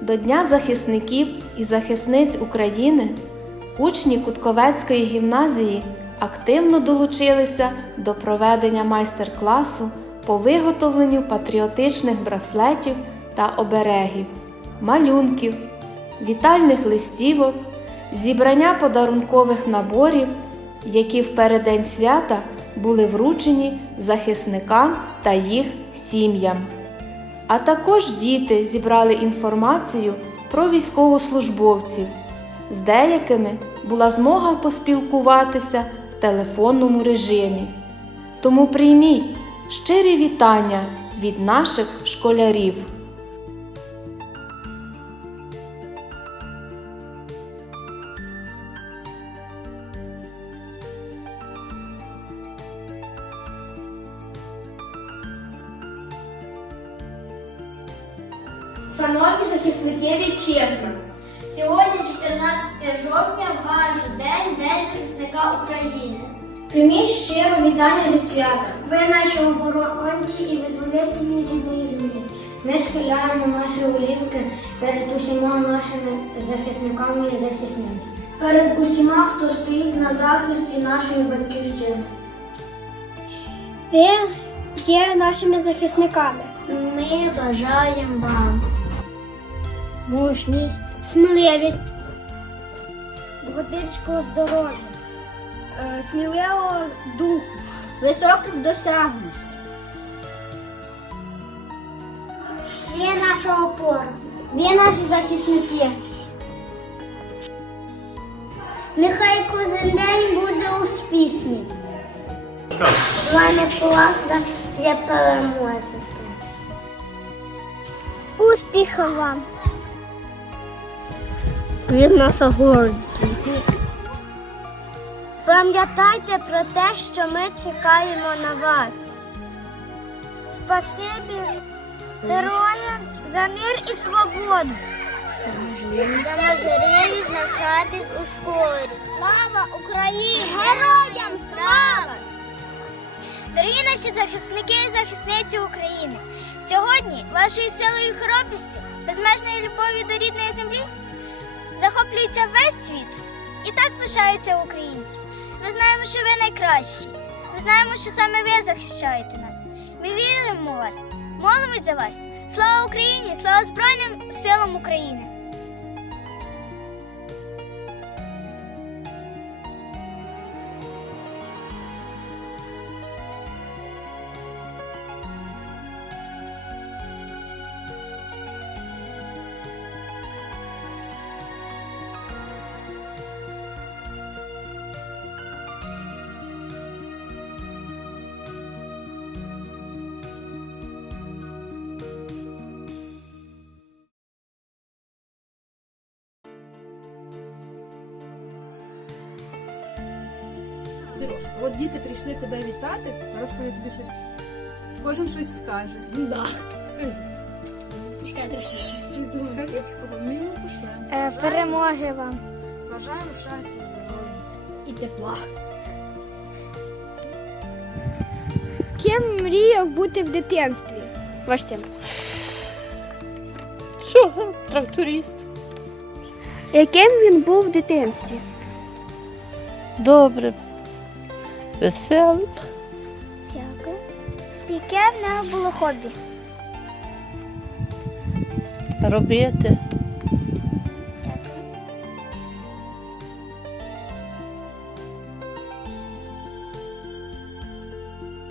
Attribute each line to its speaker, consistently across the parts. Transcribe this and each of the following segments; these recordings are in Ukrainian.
Speaker 1: До Дня захисників і захисниць України учні Кутковецької гімназії активно долучилися до проведення майстер-класу по виготовленню патріотичних браслетів та оберегів, малюнків, вітальних листівок, зібрання подарункових наборів, які в переддень свята були вручені захисникам та їх сім'ям. А також діти зібрали інформацію про військовослужбовців. З деякими була змога поспілкуватися в телефонному режимі. Тому прийміть щирі вітання від наших школярів.
Speaker 2: Шановні захисники вітчизни, сьогодні 14 жовтня, ваш день, День захисника України. Прийміть щиро вітання зі свята. Ви наші оборонці і визволителі рідної землі. Ми схиляємо наші олівки перед усіма нашими захисниками і захисницями. Перед усіма, хто стоїть на захисті нашої батьківщини. Ви є нашими захисниками. Ми бажаємо вам мужність, сміливість, богатирського здоров'я, е, сміливого духу, високих досягнень. Ви наша опора, ви наші захисники. Нехай кожен день буде успішним. З вами класно я переможете. Успіху вам! Ви наша гордість. Пам'ятайте про те, що ми чекаємо на вас. Спасибі героям за мир і свободу. За можливість навчатись у школі. Слава Україні! Героям слава! Дорогі наші захисники і захисниці України! Сьогодні вашою силою і хоробрістю, безмежною любов'ю до рідної землі захоплюється весь світ і так пишаються українці. Ми знаємо, що ви найкращі. Ми знаємо, що саме ви захищаєте нас. Ми віримо у вас, молимось за вас. Слава Україні! Слава Збройним силам України!
Speaker 3: Сереж, от діти прийшли тебе вітати, зараз вони тобі щось. Кожен щось скаже. Да.
Speaker 2: Чекайте, ще щось придумаю.
Speaker 3: Кажіть, хто ми йому пошлемо.
Speaker 2: Е, перемоги вам.
Speaker 3: Бажаємо щастя, здоров'я.
Speaker 2: І тепла. Ким мріяв бути в дитинстві? Ваш тим.
Speaker 4: Що, тракторист?
Speaker 2: Яким він був в дитинстві?
Speaker 4: Добре. Веселий.
Speaker 2: Дякую. Яке в нього було хобі?
Speaker 4: Робити.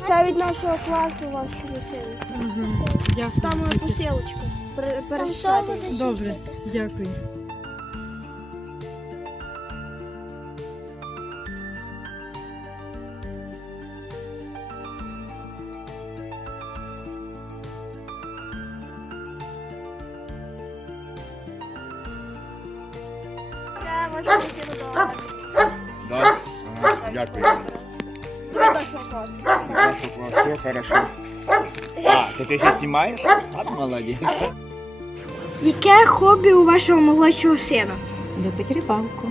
Speaker 2: Це від нашого класу вашу силу.
Speaker 3: Дякую.
Speaker 2: Там посилочку. Перечитати.
Speaker 3: Добре, дякую.
Speaker 5: Да. Ага, Дякую.
Speaker 2: До класу.
Speaker 5: Все хорошо. А, то ти ще знімаєш? А, молодець.
Speaker 2: Яке хобі у вашого молодшого сина?
Speaker 6: Любить рибалку.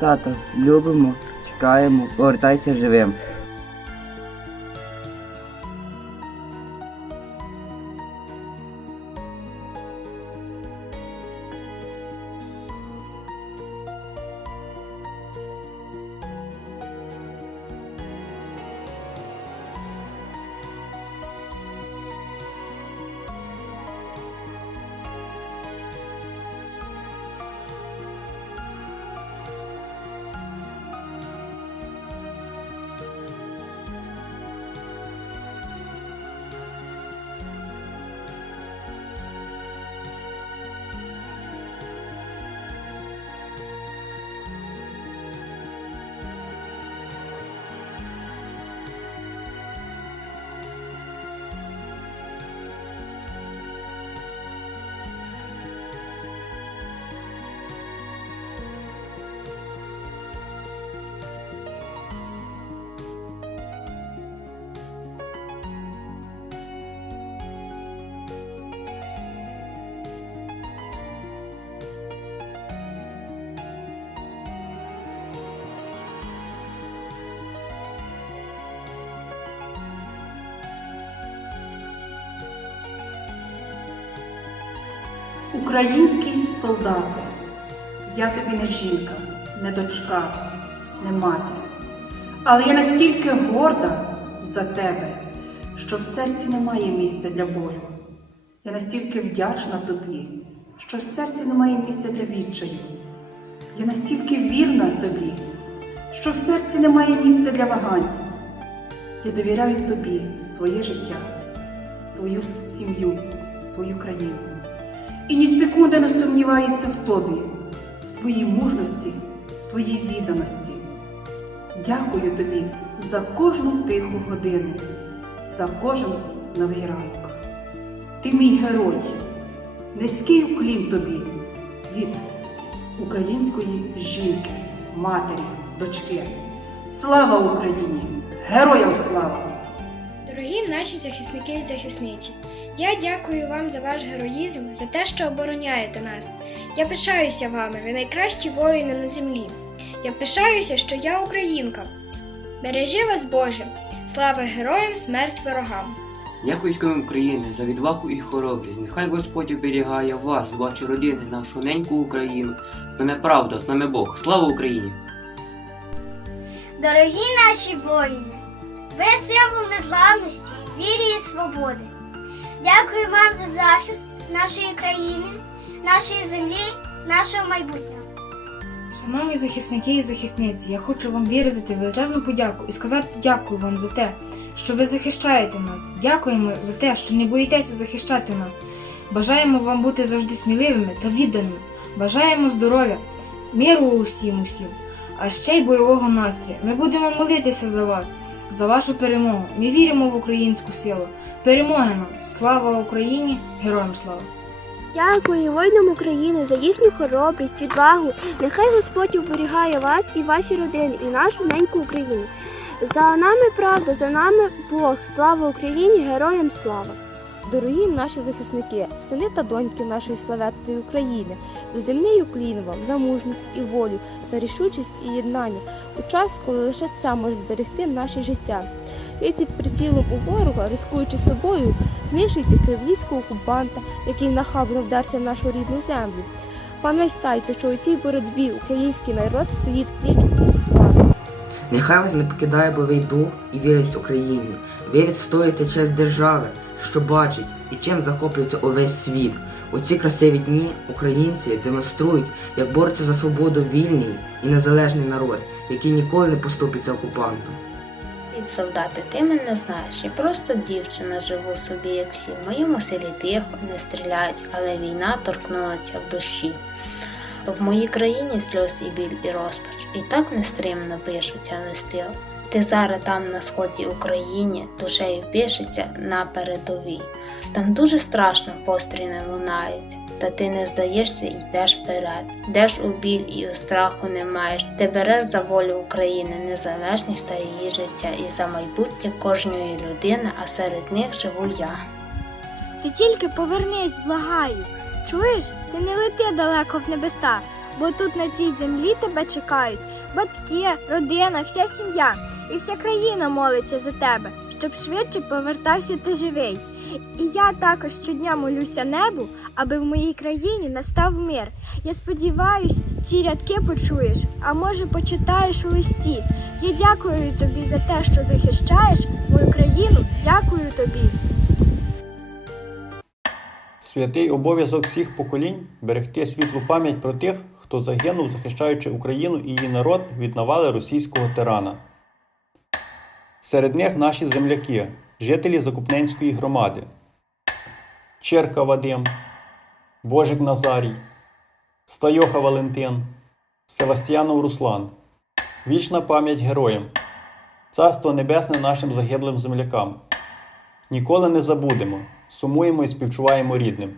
Speaker 6: Тато, любимо, чекаємо, повертайся живим.
Speaker 3: Українські солдати, я тобі не жінка, не дочка, не мати. Але я настільки горда за тебе, що в серці немає місця для болю. Я настільки вдячна тобі, що в серці немає місця для відчаю. Я настільки вірна тобі, що в серці немає місця для вагань. Я довіряю тобі своє життя, свою сім'ю, свою країну. І ні секунди не сумніваюся в тобі, в твоїй мужності, в твоїй відданості. Дякую тобі за кожну тиху годину, за кожен новий ранок. Ти мій герой, низький уклін тобі від української жінки, матері, дочки. Слава Україні! Героям слава!
Speaker 7: Дорогі наші захисники і захисниці, я дякую вам за ваш героїзм, за те, що обороняєте нас. Я пишаюся вами, ви найкращі воїни на землі. Я пишаюся, що я українка. Бережи вас, Боже! Слава героям, смерть ворогам!
Speaker 8: Дякую України за відвагу і хоробрість. Нехай Господь оберігає вас, ваші родини, нашу неньку Україну. З нами правда, з нами Бог. Слава Україні!
Speaker 2: Дорогі наші воїни, ви символ незламності, вірі і свободи. Дякую вам за захист нашої країни, нашої землі, нашого майбутнього.
Speaker 9: Шановні захисники і захисниці, я хочу вам виразити величезну подяку і сказати дякую вам за те, що ви захищаєте нас. Дякуємо за те, що не боїтеся захищати нас. Бажаємо вам бути завжди сміливими та відданими. Бажаємо здоров'я, миру усім усім, а ще й бойового настрою. Ми будемо молитися за вас, за вашу перемогу. Ми віримо в українську силу. Перемоги нам! Слава Україні! Героям слава!
Speaker 2: Дякую воїнам України за їхню хоробрість, відвагу. Нехай Господь оберігає вас і ваші родини, і нашу неньку Україну. За нами правда, за нами Бог. Слава Україні, героям слава!
Speaker 10: Дорогі наші захисники, сини та доньки нашої славетної України, доземний уклін вам за мужність і волю, за рішучість і єднання у час, коли лише це може зберегти наше життя. Ви під прицілом у ворога, рискуючи собою, знищуйте кривлівського окупанта, який нахабно вдарся в нашу рідну землю. Пам'ятайте, що у цій боротьбі український народ стоїть пліч
Speaker 6: Нехай вас не покидає бойовий дух і вірить Україні. Ви відстоюєте честь держави, що бачить і чим захоплюється увесь світ. У ці красиві дні українці демонструють, як борються за свободу вільний і незалежний народ, який ніколи не поступиться окупанту.
Speaker 11: Від солдати, ти мене знаєш, я просто дівчина живу собі, як всі. В моєму селі тихо, не стріляють, але війна торкнулася в душі. В моїй країні сльоз і біль, і розпач, і так нестримно пишуться листи. Ти зараз там на сході Україні душею пишеться на передовій. Там дуже страшно постріли лунають. Та ти не здаєшся і йдеш вперед. Йдеш у біль і у страху не маєш. Ти береш за волю України незалежність та її життя і за майбутнє кожної людини, а серед них живу я.
Speaker 2: Ти тільки повернись, благаю. Чуєш? Ти не лети далеко в небеса.
Speaker 7: бо тут на цій землі тебе чекають батьки, родина, вся сім'я і вся країна молиться за тебе, щоб швидше повертався ти живий. І я також щодня молюся небу, аби в моїй країні настав мир. Я сподіваюсь, ці рядки почуєш, а може почитаєш у листі. Я дякую тобі за те, що захищаєш мою країну. Дякую тобі.
Speaker 12: Святий обов'язок всіх поколінь берегти світлу пам'ять про тих, хто загинув, захищаючи Україну і її народ від навали російського тирана. Серед них наші земляки, жителі Закупненської громади, Черка Вадим, Божик Назарій, Стайоха Валентин, Севастьянов Руслан. Вічна пам'ять героям, Царство Небесне нашим загиблим землякам. Ніколи не забудемо, сумуємо і співчуваємо рідним.